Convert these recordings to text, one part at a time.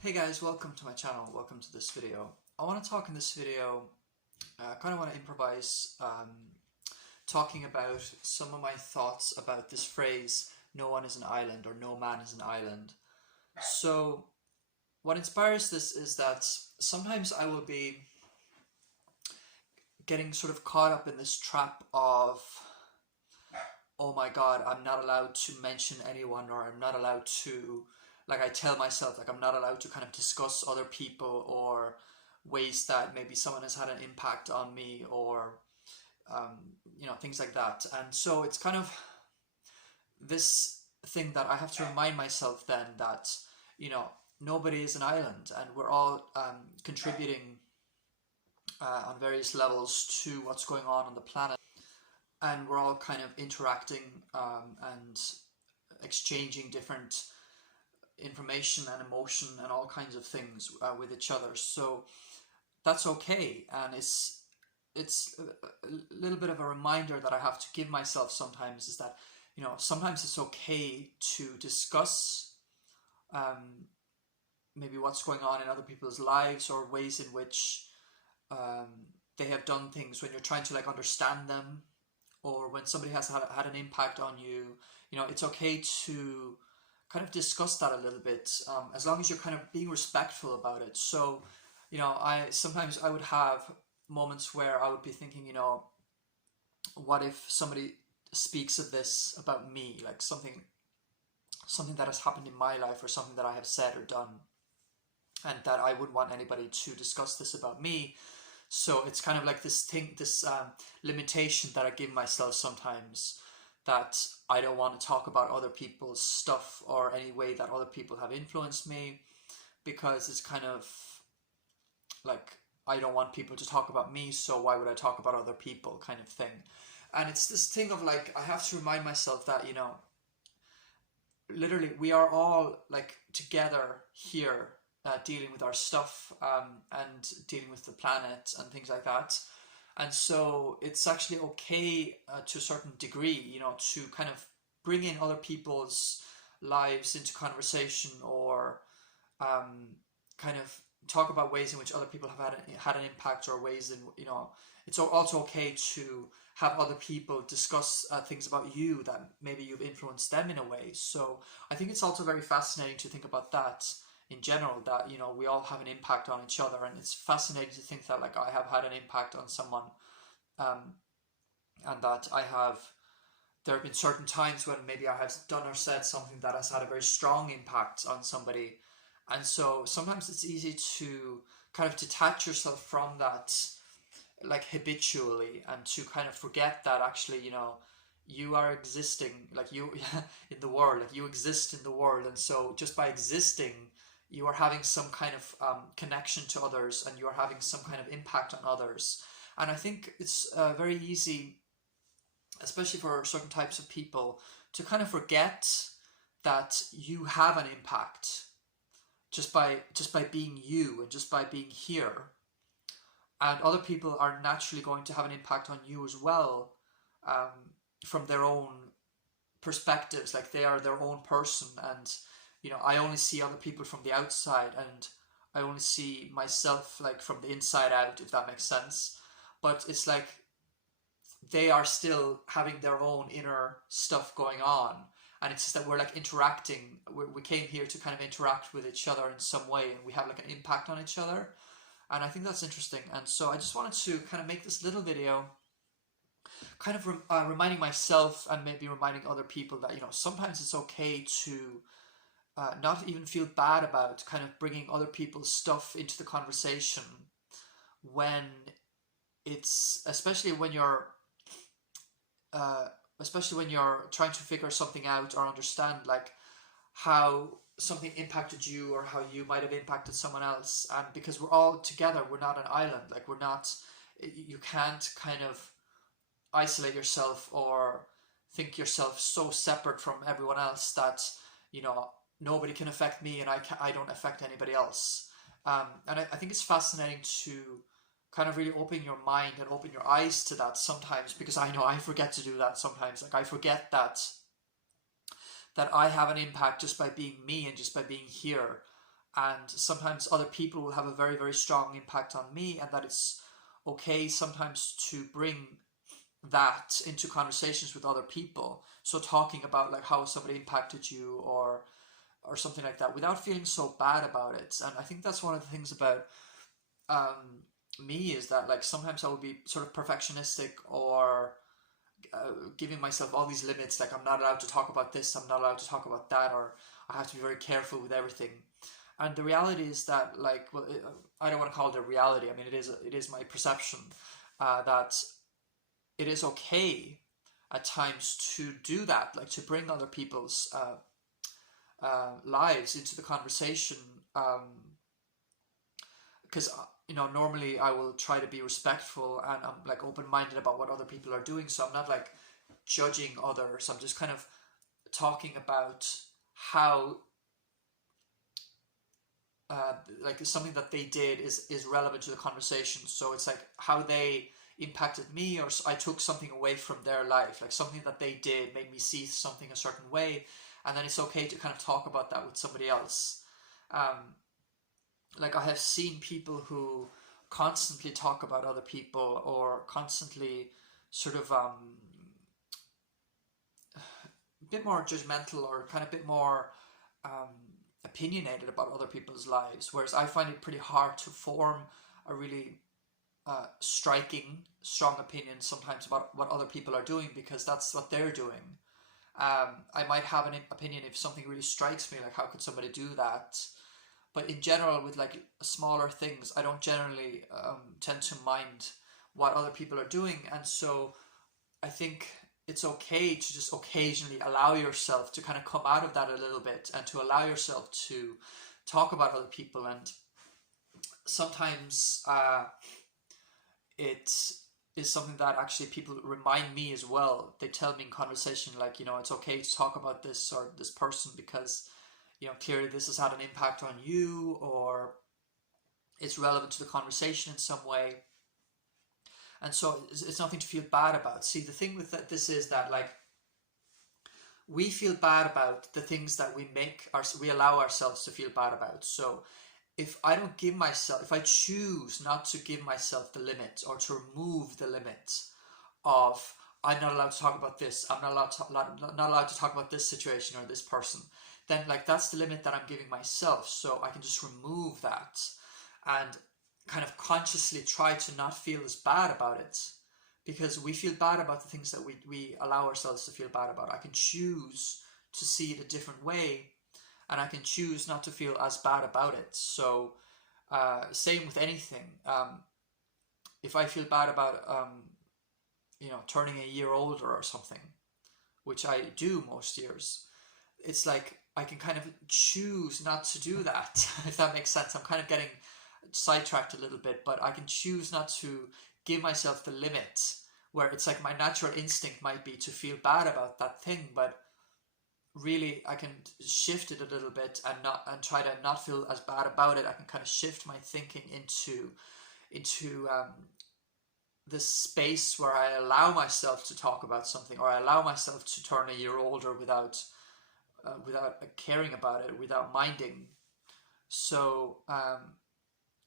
Hey guys, welcome to my channel, welcome to this video. I want to talk in this video, kind of want to improvise, talking about some of my thoughts about this phrase, no one is an island or no man is an island. So what inspires this is that sometimes I will be getting sort of caught up in this trap of, oh my god, I'm not allowed to mention anyone, or I'm not allowed to, like, I tell myself, like, I'm not allowed to kind of discuss other people or ways that maybe someone has had an impact on me, or things like that. And so it's kind of this thing that I have to remind myself then that, you know, nobody is an island, and we're all contributing on various levels to what's going on the planet, and we're all kind of interacting and exchanging different information and emotion and all kinds of things with each other. So that's okay, and it's a little bit of a reminder that I have to give myself sometimes, is that, you know, sometimes it's okay to discuss maybe what's going on in other people's lives, or ways in which they have done things, when you're trying to, like, understand them, or when somebody has had an impact on you. You know, it's okay to kind of discuss that a little bit, as long as you're kind of being respectful about it. So, you know, I sometimes I would have moments where I would be thinking, you know, what if somebody speaks of this about me, like something that has happened in my life, or something that I have said or done, and that I wouldn't want anybody to discuss this about me. So it's kind of like this thing, this limitation that I give myself sometimes, that I don't want to talk about other people's stuff or any way that other people have influenced me, because it's kind of like, I don't want people to talk about me, so why would I talk about other people, kind of thing. And it's this thing of, like, I have to remind myself that, you know, literally we are all, like, together here, dealing with our stuff, and dealing with the planet and things like that. And so it's actually okay, to a certain degree, you know, to kind of bring in other people's lives into conversation, or kind of talk about ways in which other people have had an impact, or ways in, you know, it's also okay to have other people discuss things about you that maybe you've influenced them in a way. So I think it's also very fascinating to think about that in general, that, you know, we all have an impact on each other, and it's fascinating to think that, like, I have had an impact on someone, um, and that there have been certain times when maybe I have done or said something that has had a very strong impact on somebody. And so sometimes it's easy to kind of detach yourself from that, like, habitually, and to kind of forget that actually, you know, you are existing, like, you in the world, like, you exist in the world. And so just by existing, you are having some kind of connection to others, and you are having some kind of impact on others. And I think it's very easy, especially for certain types of people, to kind of forget that you have an impact just by being you, and just by being here. And other people are naturally going to have an impact on you as well, from their own perspectives, like, they are their own person. And, you know, I only see other people from the outside, and I only see myself, like, from the inside out, if that makes sense. But it's like, they are still having their own inner stuff going on, and it's just that we're, like, interacting. We came here to kind of interact with each other in some way, and we have, like, an impact on each other. And I think that's interesting. And so I just wanted to kind of make this little video, kind of reminding myself, and maybe reminding other people, that, you know, sometimes it's okay to not even feel bad about kind of bringing other people's stuff into the conversation, when it's, especially when you're trying to figure something out, or understand, like, how something impacted you, or how you might have impacted someone else. And because we're all together, we're not an island, like, we're not, you can't kind of isolate yourself, or think yourself so separate from everyone else that, you know, nobody can affect me, and I don't affect anybody else. And I think it's fascinating to kind of really open your mind and open your eyes to that sometimes, because I know I forget to do that sometimes. Like, I forget that I have an impact just by being me, and just by being here. and sometimes other people will have a very, very strong impact on me, and that it's okay sometimes to bring that into conversations with other people. So talking about like how somebody impacted you, or something like that, without feeling so bad about it. And I think that's one of the things about me, is that like sometimes I would be sort of perfectionistic, or giving myself all these limits, like I'm not allowed to talk about this, I'm not allowed to talk about that, or I have to be very careful with everything. And the reality is that, like, well, I don't want to call it a reality. I mean, it is my perception, that it is okay at times to do that, like to bring other people's lives into the conversation. Because normally I will try to be respectful, and I'm like open-minded about what other people are doing, so I'm not like judging others. I'm just kind of talking about how like something that they did is relevant to the conversation. So it's like how they impacted me, or I took something away from their life, like something that they did made me see something a certain way, and then it's okay to kind of talk about that with somebody else. Like I have seen people who constantly talk about other people, or constantly sort of a bit more judgmental, or kind of a bit more um, opinionated about other people's lives, whereas I find it pretty hard to form a really striking, strong opinion sometimes about what other people are doing, because that's what they're doing. I might have an opinion if something really strikes me, like how could somebody do that? But in general, with like smaller things, I don't generally tend to mind what other people are doing, and so I think it's okay to just occasionally allow yourself to kind of come out of that a little bit, and to allow yourself to talk about other people. And sometimes it is something that actually people remind me as well. They tell me in conversation, like, it's okay to talk about this or this person, because clearly this has had an impact on you, or it's relevant to the conversation in some way. And so it's nothing to feel bad about. See, the thing with this is that, like, we feel bad about the things that we allow ourselves to feel bad about. So if I choose not to give myself the limit, or to remove the limit of, I'm not allowed to talk about this, I'm not allowed to talk about this situation or this person, then like that's the limit that I'm giving myself. So I can just remove that, and kind of consciously try to not feel as bad about it, because we feel bad about the things that we allow ourselves to feel bad about. I can choose to see it a different way, and I can choose not to feel as bad about it. So same with anything. If I feel bad about turning a year older or something, which I do most years, it's like I can kind of choose not to do that. If that makes sense. I'm kind of getting sidetracked a little bit, but I can choose not to give myself the limit, where it's like my natural instinct might be to feel bad about that thing, but really I can shift it a little bit, and try to not feel as bad about it. I can kind of shift my thinking into this space where I allow myself to talk about something, or I allow myself to turn a year older without caring about it, without minding. So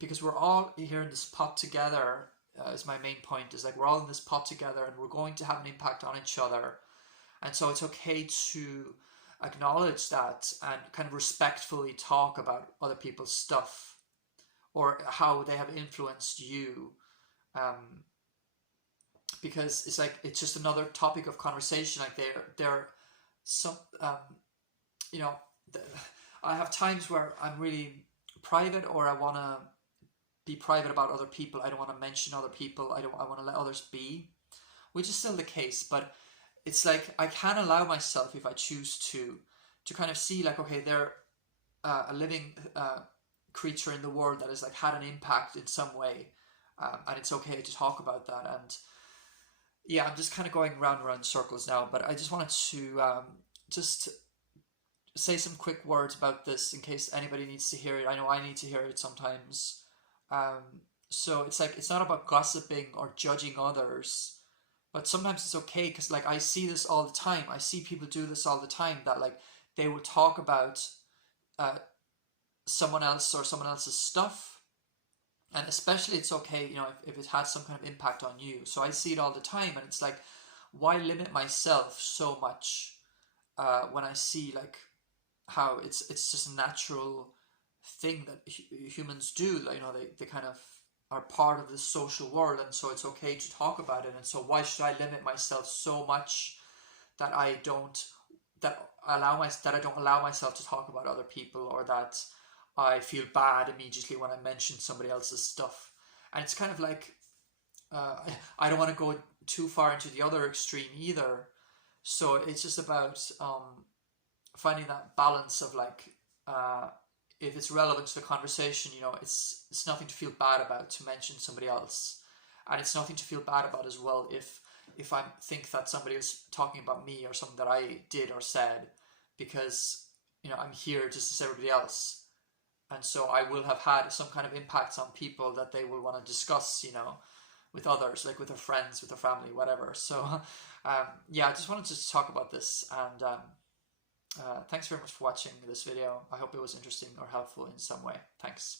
because we're all here in this pot together, is my main point, is like we're all in this pot together, and we're going to have an impact on each other. And so it's okay to acknowledge that, and kind of respectfully talk about other people's stuff, or how they have influenced you. Because it's like it's just another topic of conversation. Like they're some you know I have times where I'm really private, or I want to be private about other people. I don't want to mention other people. I want to let others be, which is still the case. But it's like I can allow myself, if I choose to kind of see, like, okay, they're a living creature in the world that has like had an impact in some way, and it's okay to talk about that. And yeah, I'm just kind of going round and round in circles now, but I just wanted to just say some quick words about this in case anybody needs to hear it. I know I need to hear it sometimes. So it's like it's not about gossiping or judging others, but sometimes it's okay, because like I see this all the time. I see people do this all the time, that like they will talk about uh, someone else or someone else's stuff, and especially it's okay, you know, if it has some kind of impact on you. So I see it all the time, and it's like, why limit myself so much when I see like how it's just a natural thing that humans do. Like, you know, they kind of are part of the social world, and so it's okay to talk about it. And so why should I limit myself so much that I don't that I don't allow myself to talk about other people, or that I feel bad immediately when I mention somebody else's stuff. And it's kind of like I don't want to go too far into the other extreme either. So it's just about finding that balance of like, if it's relevant to the conversation, you know, it's nothing to feel bad about to mention somebody else, and it's nothing to feel bad about as well if I think that somebody is talking about me or something that I did or said, because, you know, I'm here just as everybody else, and so I will have had some kind of impacts on people that they will want to discuss, you know, with others, like with their friends, with their family, whatever. So yeah, I just wanted to talk about this, and thanks very much for watching this video. I hope it was interesting or helpful in some way. Thanks.